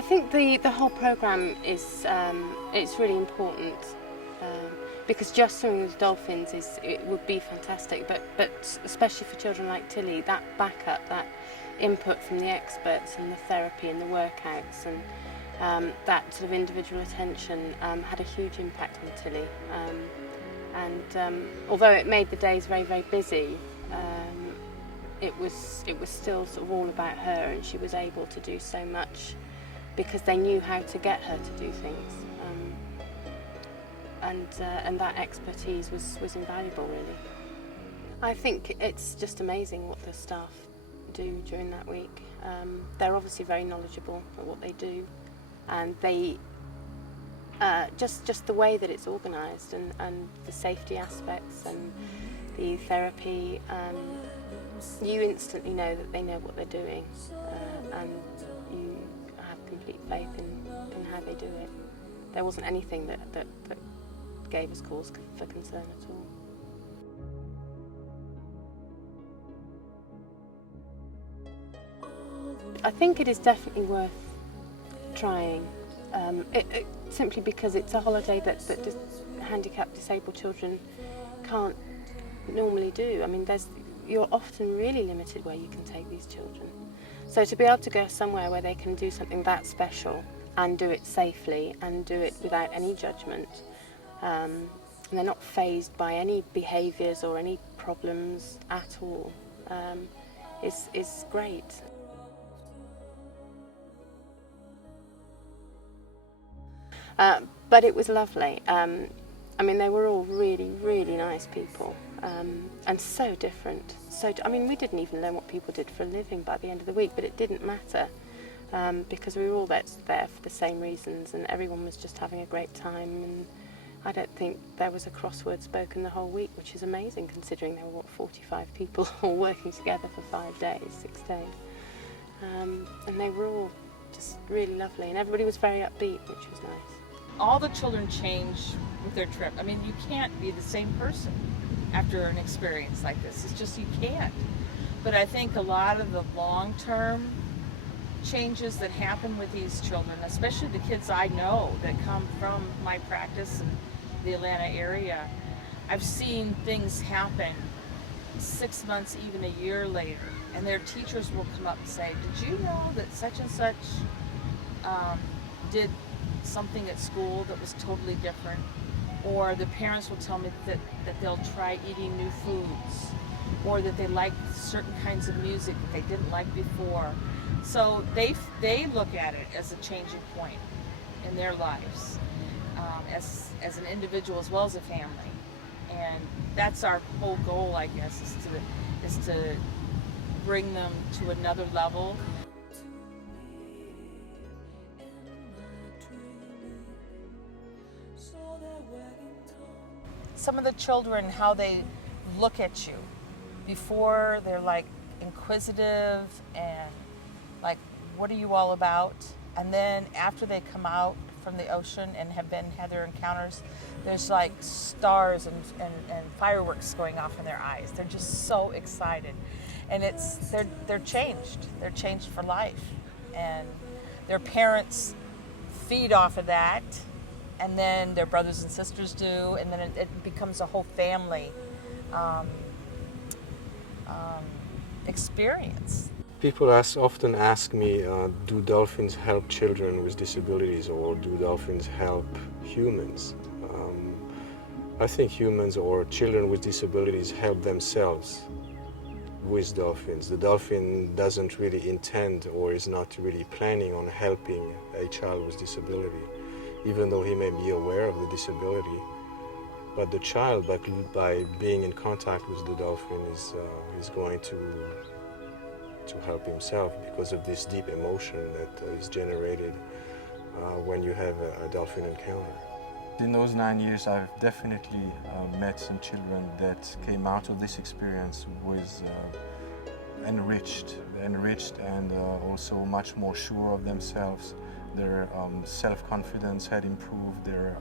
I think the whole program is it's really important because just swimming with dolphins it would be fantastic, but especially for children like Tilly, that backup, that input from the experts and the therapy and the workouts and that sort of individual attention had a huge impact on Tilly. Although it made the days very, very busy, it was still sort of all about her, and she was able to do so much because they knew how to get her to do things, and that expertise was invaluable, really. I think it's just amazing what the staff do during that week. They're obviously very knowledgeable at what they do, and they just the way that it's organised and the safety aspects and the therapy, you instantly know that they know what they're doing, and you have complete faith in how they do it. There wasn't anything that gave us cause for concern at all. I think it is definitely worth trying, simply because it's a holiday that handicapped, disabled children can't normally do. I mean, you're often really limited where you can take these children. So to be able to go somewhere where they can do something that special and do it safely and do it without any judgment, and they're not fazed by any behaviours or any problems at all, is great. But it was lovely. I mean, they were all really, really nice people, and so different. I mean, we didn't even know what people did for a living by the end of the week, but it didn't matter because we were all there for the same reasons, and everyone was just having a great time. And I don't think there was a cross word spoken the whole week, which is amazing considering there were 45 people all working together for 6 days, and they were all just really lovely, and everybody was very upbeat, which was nice. All the children change with their trip. I mean, you can't be the same person after an experience like this. It's just, you can't. But I think a lot of the long-term changes that happen with these children, especially the kids I know that come from my practice in the Atlanta area, I've seen things happen 6 months, even a year later, and their teachers will come up and say, did you know that such and such did something at school that was totally different? Or the parents will tell me that they'll try eating new foods, or that they like certain kinds of music that they didn't like before. So they look at it as a changing point in their lives, as an individual as well as a family. And that's our whole goal, I guess, is to bring them to another level. Some of the children, how they look at you. Before, they're like inquisitive and like, what are you all about? And then after they come out from the ocean and have had their encounters, there's like stars and fireworks going off in their eyes. They're just so excited. And they're changed. They're changed for life. And their parents feed off of that, and then their brothers and sisters do, and then it becomes a whole family experience. People often ask me, do dolphins help children with disabilities, or do dolphins help humans? I think humans or children with disabilities help themselves with dolphins. The dolphin doesn't really intend or is not really planning on helping a child with disability, even though he may be aware of the disability. But the child, by being in contact with the dolphin, is going to help himself because of this deep emotion that is generated when you have a dolphin encounter. In those 9 years, I've definitely met some children that came out of this experience with enriched and also much more sure of themselves. Their self-confidence had improved, their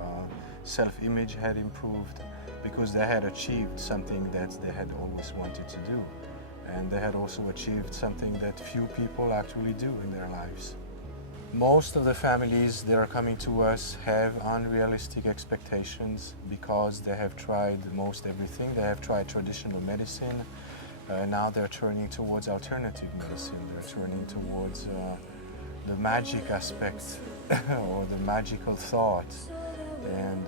self-image had improved, because they had achieved something that they had always wanted to do. And they had also achieved something that few people actually do in their lives. Most of the families that are coming to us have unrealistic expectations because they have tried most everything. They have tried traditional medicine. Now they're turning towards alternative medicine. They're turning towards the magic aspect or the magical thought. And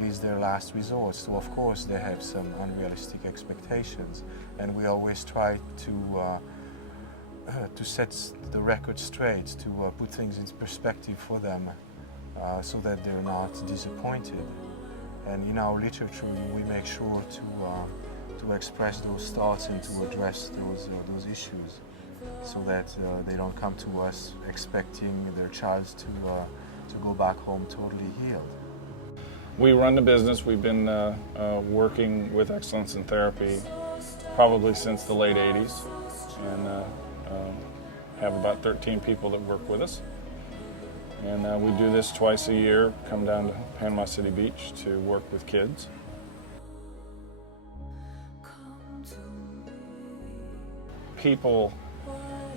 it is their last resort. So of course they have some unrealistic expectations. And we always try to set the record straight, to put things in perspective for them so that they're not disappointed. And in our literature, we make sure to express those thoughts and to address those issues so that they don't come to us expecting their child to go back home totally healed. We run the business. We've been working with excellence in therapy probably since the late 80s. And have about 13 people that work with us. And we do this twice a year, come down to Panama City Beach to work with kids. People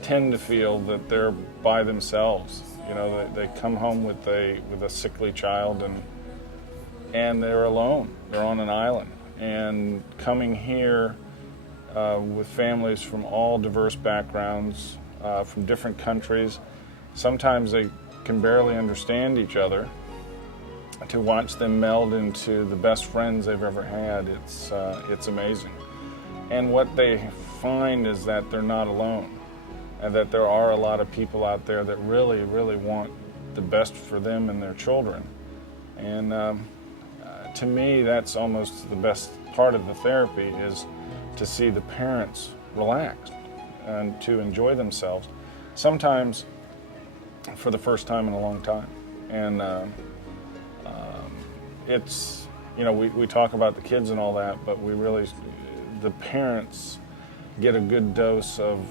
tend to feel that they're by themselves. You know, they come home with a sickly child and they're alone. They're on an island. And coming here with families from all diverse backgrounds, from different countries. Sometimes they can barely understand each other. To watch them meld into the best friends they've ever had, it's amazing. And what they find is that they're not alone, and that there are a lot of people out there that really, really want the best for them and their children. And to me, that's almost the best part of the therapy, is to see the parents relaxed and to enjoy themselves, sometimes for the first time in a long time. And it's, you know, we talk about the kids and all that, but we really, the parents get a good dose of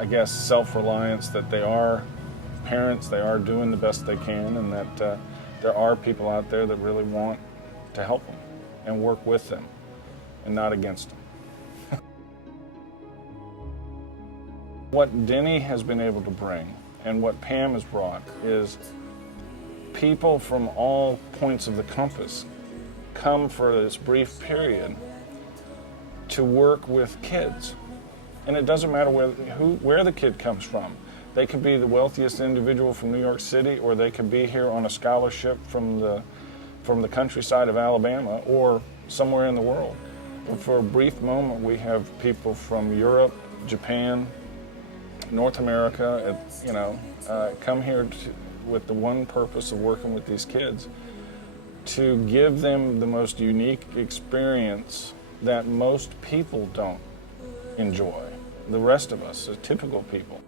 I guess, self-reliance, that they are parents, they are doing the best they can, and that there are people out there that really want to help them and work with them and not against them. What Denny has been able to bring and what Pam has brought is people from all points of the compass come for this brief period to work with kids. And it doesn't matter where the kid comes from. They could be the wealthiest individual from New York City, or they could be here on a scholarship from the countryside of Alabama or somewhere in the world. But for a brief moment, we have people from Europe, Japan, North America, come here with the one purpose of working with these kids, to give them the most unique experience that most people don't enjoy. The rest of us, the typical people.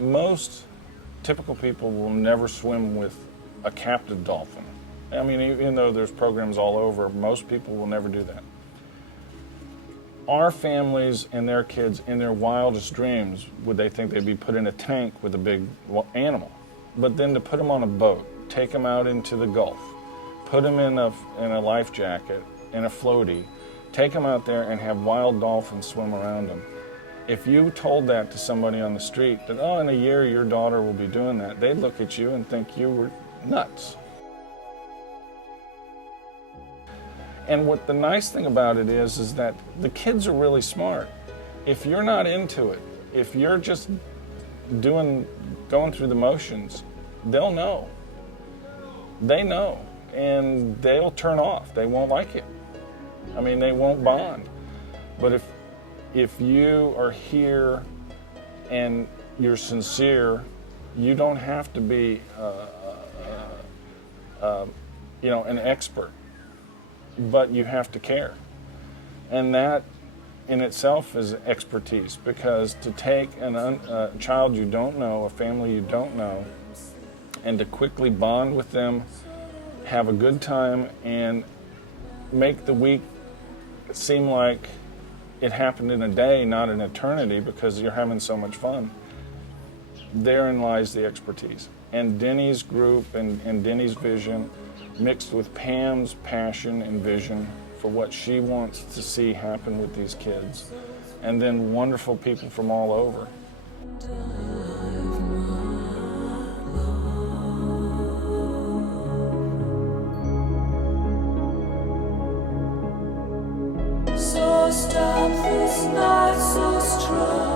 Most typical people will never swim with a captive dolphin. I mean, even though there's programs all over, most people will never do that. Our families and their kids, in their wildest dreams, would they think they'd be put in a tank with a big animal. But then to put them on a boat, take them out into the Gulf, put them in a life jacket, in a floaty, take them out there and have wild dolphins swim around them. If you told that to somebody on the street, that, oh, in a year your daughter will be doing that, they'd look at you and think you were nuts. And what the nice thing about it is that the kids are really smart. If you're not into it, if you're just going through the motions, they'll know. They know, and they'll turn off. They won't like it. I mean, they won't bond. But if you are here and you're sincere, you don't have to be, an expert, but you have to care. And that in itself is expertise, because to take a child you don't know, a family you don't know, and to quickly bond with them, have a good time, and make the week seem like it happened in a day, not an eternity, because you're having so much fun. Therein lies the expertise. And Denny's group and Denny's vision, mixed with Pam's passion and vision for what she wants to see happen with these kids, and then wonderful people from all over. So stop this night so strong.